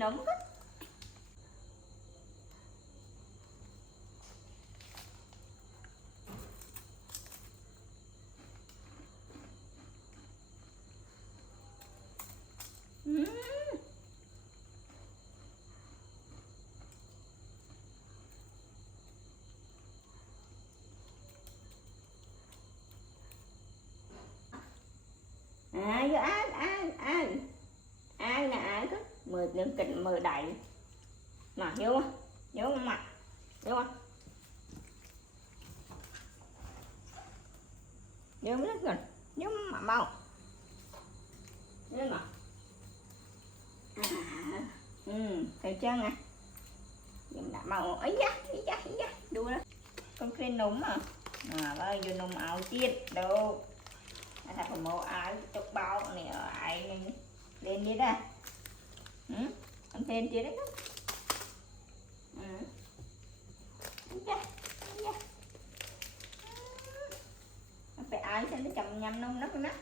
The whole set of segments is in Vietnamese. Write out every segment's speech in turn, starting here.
nấm hết. Vô ăn nè, ăn cứ mời những kịch mời đầy mà vô không, vô không mà vô không, vô rất rồi, vô mà bao, vô mà, thấy chưa nè, dùng đã bao, ấy da, đua đó, con khuyên núng mà, bây giờ núng áo tiết đâu. Thật là màu áo tục bao này ở ai lên đi ra, ăn thêm chứ đấy, phải ai xem nó chầm nhầm nông nó con á,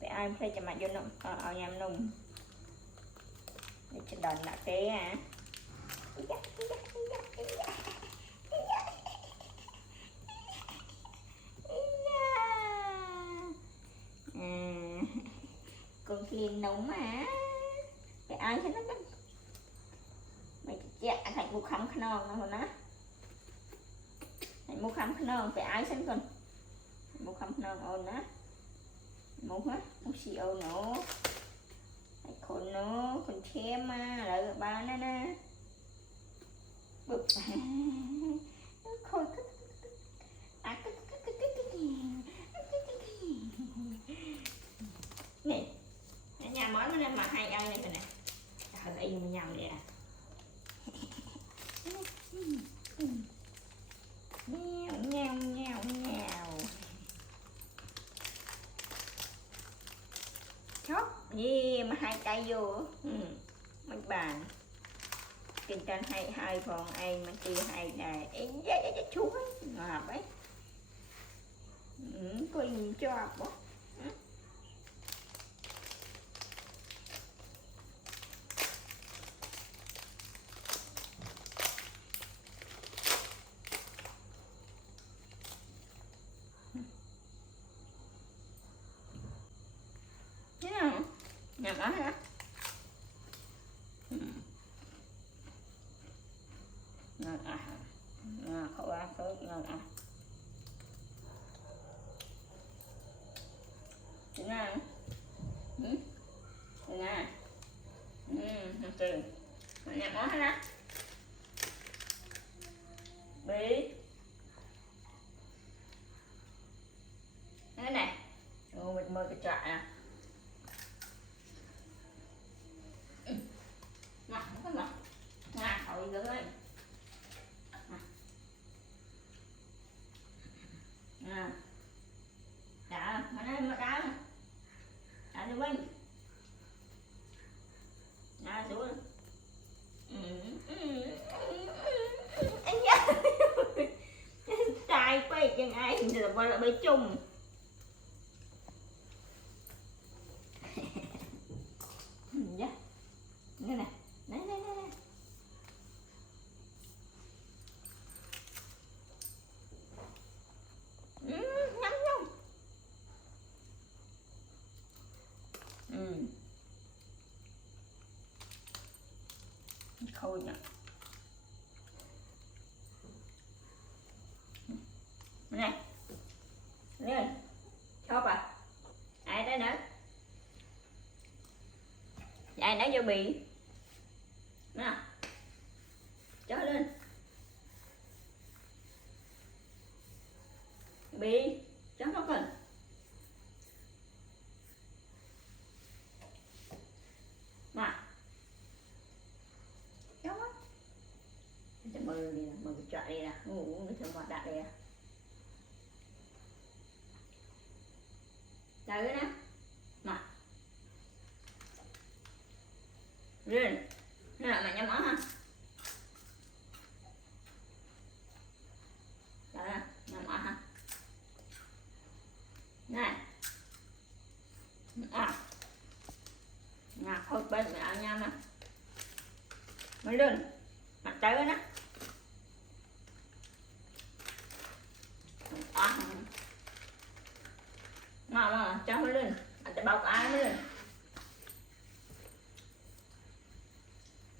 phải ai phải chầm mặt vô nông ở nhầm nông để cho đòn là thế à. Con khuyên nóng mà cái ai cho nó mày chẹt thành một khăm khăn non nó nó thành một khăm khăn non phải ai xem con một khăm non ôn á một á một xì ôn nó con nó con thêm mà lại ba nó nè bụp khôi nè nhà mới nó nên mà hay ăn này nè trời ơi mình nhầm vậy à nhào chót gì mà hai cây vô mấy bàn kinh tranh hai phần anh mà chia hai này chú ngọt ấy có gì cho bố nhầm đó hả? Ngon à, ngon quá tốt ngon à. Thế nào? Thế nào? Từ nhầm đó hả? Bí thế này, mình mời cái trại à. Thôi gửi ơi đã mà đây mà đã đi bên đã xuống anh nhá tài quay chân ai thì là bay chung nhá nghe nè này khôi nhỉ này lên chóp à ai đấy nữa ai nãy vô bị nè chó lên bị chó nó cần mà chó mơ đi mơ cái trại đi nè ngủ cái thằng hoạt đại đi nè trời ơi nè mà lên nè mà nhắm mở ha trời ơi nhắm mở ha này thôi bên mẹ ăn nha mà mới lên mặt tới nó mà cho mới lên anh sẽ bao cái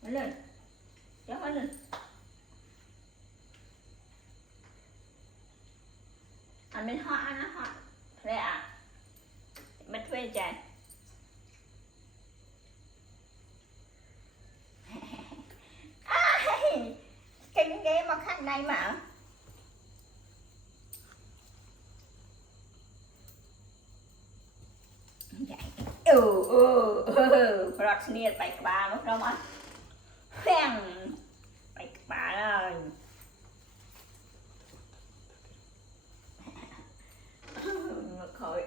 mới lên cho mới lên anh bên hoa nó hoa thế à mất thuê chạy cái ghế mà khách này mà Rọt niệt bạch bà mất đâu mà phèn bạch bà rồi ngược khỏi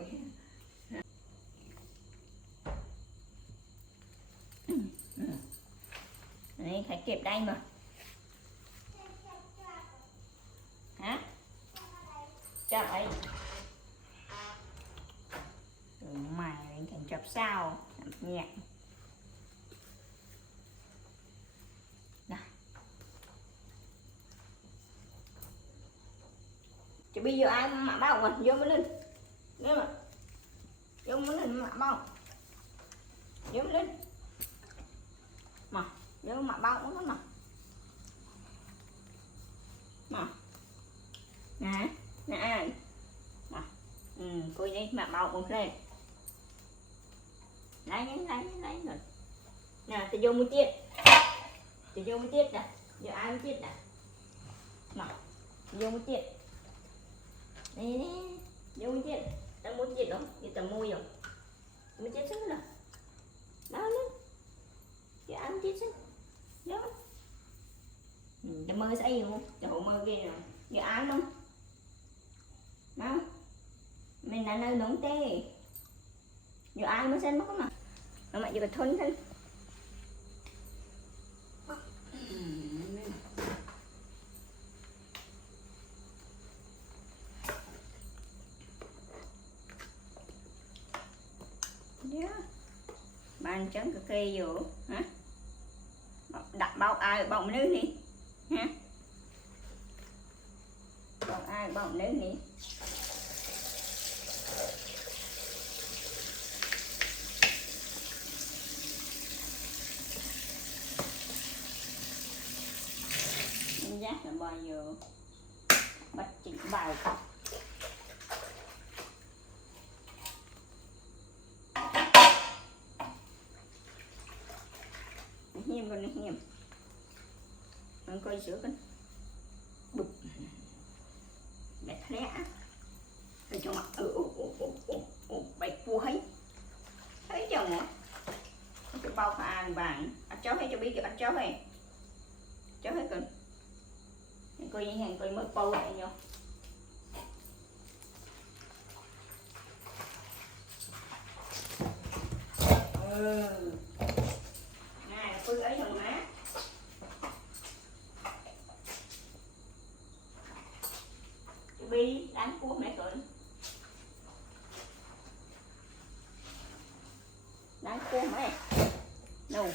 này phải kịp đây mà hả chập ấy mày thành chập sao nhẹ chứ bây giờ ai mà bao mà vô mới lên nếu mà vô mới lên mà bao vô mới lên mà vô mà bao cũng mà nè nè mà coi đi mà bao cũng lên lấy rồi nè thì vô mới tiết thì vô mới tiết nè giờ ai mới tiết nè mà vô mới tiết nè vô mới tiết đang muốn tiết đó thì tầm môi rồi mới tiết sức rồi đó lên giờ ai mới tiết sức đó để mơ sẽ yêu để hộ mơ kia rồi giờ ai không đó mình là nơi đúng tê giờ ai mới xem mất mà nó mẹ giờ thôn thân ban trắng cà phê vô hả đặt bao ai bọng nước đi hả bao ai bọng nước đi giác là bao giờ bắt chỉnh bài hiêm con hiêm con coi sữa con bụp mẹ lẽ rồi cho mặt bạch cua thấy chồng hả cái bao hàng vàng anh cháu hay cho biết anh cháu hay cần coi như hàng coi mới bao lại nhau này là phương ấy thằng má bi đánh cua mẹ cười đánh cua mẹ đâu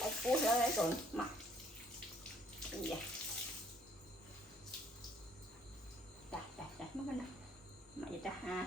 đánh cua ra đấy rồi mặt cái gì vậy đặt mất cái này mà vậy ta ha